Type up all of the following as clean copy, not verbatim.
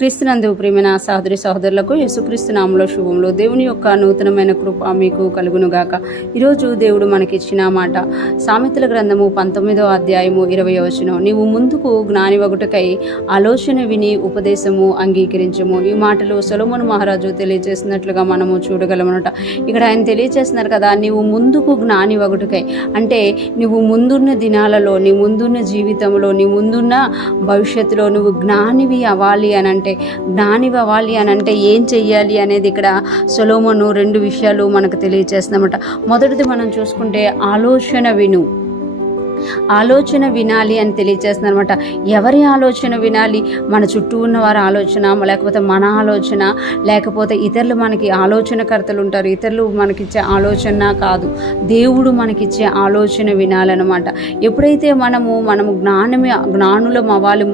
క్రీస్తునందు ప్రియమైన సహోదరి సహోదరులకు యేసుక్రీస్తు నామములో శుభములు. దేవుని యొక్క నూతనమైన కృప మీకు కలుగునుగాక. ఈరోజు దేవుడు మనకిచ్చిన మాట సామెతల గ్రంథము 19వ అధ్యాయము 20వ వచనం. నీవు ముందుకు జ్ఞానివగుటకై ఆలోచన విని ఉపదేశము అంగీకరించము. ఈ మాటలు సొలొమోను మహారాజు తెలియజేసినట్లుగా మనము చూడగలమనట. ఇక్కడ ఆయన తెలియజేస్తున్నారు కదా, నీవు ముందుకు జ్ఞానివగుటకై అంటే నువ్వు ముందున్న దినాలలో, నీ ముందున్న జీవితంలో, నీ ముందున్న భవిష్యత్తులో నువ్వు జ్ఞానివి అవ్వాలి అని అంటే ఏం చెయ్యాలి అనేది ఇక్కడ సొలొమోను 2 విషయాలు మనకు తెలియజేస్తున్నమాట. మొదటిది మనం చూసుకుంటే ఆలోచన వినాలి అని తెలియజేస్తున్నమాట. ఎవరి ఆలోచన వినాలి? మన చుట్టూ ఉన్న వారి ఆలోచన, లేకపోతే మన ఆలోచన, లేకపోతే ఇతరులు మనకి ఆలోచనకర్తలు ఉంటారు, ఇతరులు మనకిచ్చే ఆలోచన కాదు, దేవుడు మనకిచ్చే ఆలోచన వినాలన్నమాట. ఎప్పుడైతే మనము జ్ఞానులం అవ్వాలి,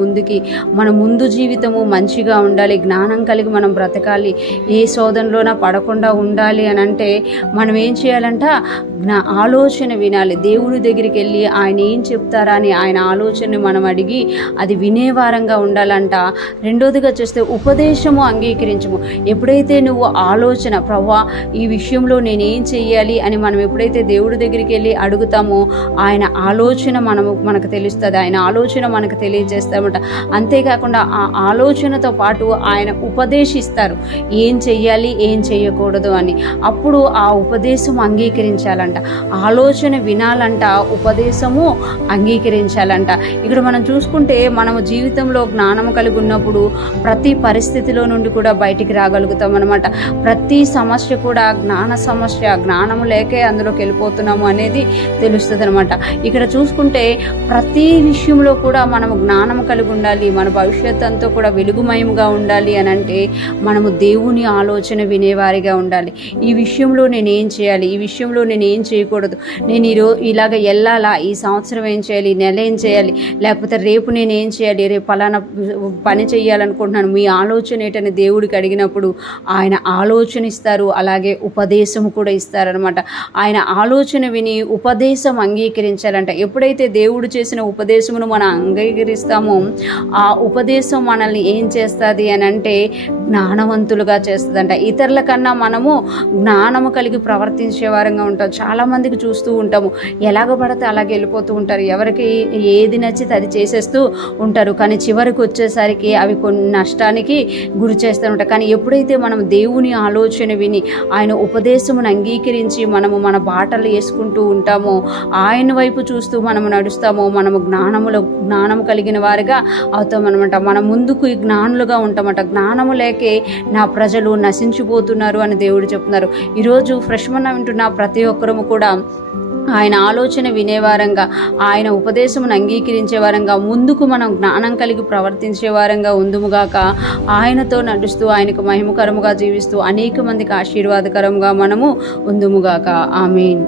మన ముందు జీవితము మంచిగా ఉండాలి, జ్ఞానం కలిగి మనం బ్రతకాలి, ఏ శోధనలోన పడకుండా ఉండాలి అని అంటే మనం ఏం చేయాలంట? ఆలోచన వినాలి. దేవుడి దగ్గరికి వెళ్ళి ఆయన ఏం చెప్తారా అని ఆయన ఆలోచనని మనం అడిగి అది వినేవారంగా ఉండాలంట. రెండోదిగా చూస్తే ఉపదేశము అంగీకరించము. ఎప్పుడైతే నువ్వు ఆలోచన, ప్రభువా ఈ విషయంలో నేనేం చెయ్యాలి అని మనం ఎప్పుడైతే దేవుడి దగ్గరికి వెళ్ళి అడుగుతామో ఆయన ఆలోచన మనకు తెలుస్తుంది, ఆయన ఆలోచన మనకు తెలియజేస్తామట. అంతేకాకుండా ఆ ఆలోచనతో పాటు ఆయన ఉపదేశిస్తారు ఏం చెయ్యాలి, ఏం చెయ్యకూడదు అని. అప్పుడు ఆ ఉపదేశం అంగీకరించాలంట. ఆలోచన వినాలంట, ఉపదేశము అంగీకరించాలంట. ఇక్కడ మనం చూసుకుంటే మనము జీవితంలో జ్ఞానం కలిగి ఉన్నప్పుడు ప్రతి పరిస్థితిలో నుండి కూడా బయటికి రాగలుగుతాం అనమాట. ప్రతి సమస్య కూడా జ్ఞానము లేకే అందులోకి వెళ్ళిపోతున్నాము అనేది తెలుస్తుంది అనమాట. ఇక్కడ చూసుకుంటే ప్రతి విషయంలో కూడా మనము జ్ఞానం కలిగి ఉండాలి, మన భవిష్యత్తు అంతా కూడా వెలుగుమయంగా ఉండాలి అని అంటే మనము దేవుని ఆలోచన వినేవారిగా ఉండాలి. ఈ విషయంలో నేనేం చేయాలి, ఈ విషయంలో నేను ఏం చేయకూడదు, నేను ఇలాగ వెళ్ళాలా, ఈ సంవత్సరం ఏం చేయాలి, ఈ నెల ఏం చేయాలి, లేకపోతే రేపు నేను ఏం చేయాలి, రేపు పలానా పని చేయాలనుకుంటున్నాను, మీ ఆలోచన ఏంటని దేవుడికి అడిగినప్పుడు ఆయన ఆలోచన ఇస్తారు, అలాగే ఉపదేశము కూడా ఇస్తారనమాట. ఆయన ఆలోచన విని ఉపదేశం అంగీకరించాలంట. ఎప్పుడైతే దేవుడు చేసిన ఉపదేశమును మనం అంగీకరిస్తామో ఆ ఉపదేశం మనల్ని ఏం చేస్తుంది అని అంటే జ్ఞానవంతులుగా చేస్తుందంట. ఇతరుల కన్నా మనము జ్ఞానము కలిగి ప్రవర్తించే వారంగా ఉంటాం. చాలామందికి చూస్తూ ఉంటాము, ఎలాగ పడితే అలాగే వెళ్ళిపోతూ ఉంటారు, ఎవరికి ఏది నచ్చితే అది చేసేస్తూ ఉంటారు, కానీ చివరికి వచ్చేసరికి అవి కొన్ని నష్టానికి గురి చేస్తూ ఉంటారు. కానీ ఎప్పుడైతే మనం దేవుని ఆలోచన విని ఆయన ఉపదేశమును అంగీకరించి మనము మన బాటలు వేసుకుంటూ ఉంటామో, ఆయన వైపు చూస్తూ మనము నడుస్తామో, మనము జ్ఞానము కలిగిన వారిగా అవుతామన్నమాట. మన ముందుకు జ్ఞానులుగా ఉంటామట. జ్ఞానము లేకే నా ప్రజలు నశించిపోతున్నారు అని దేవుడు చెప్తున్నారు. ఈరోజు ఫ్రెష్ మన్నా వింటున్న ప్రతి ఒక్కరము కూడా ఆయన ఆలోచన వినేవారంగా, ఆయన ఉపదేశమును అంగీకరించే వారంగా, ముందుకు మనం జ్ఞానం కలిగి ప్రవర్తించే వారంగా ఉందుముగాక. ఆయనతో నడుస్తూ ఆయనకు మహిమకరముగా జీవిస్తూ అనేక మందికి ఆశీర్వాదకరంగా మనము ఉందుముగాక. ఆమేన్.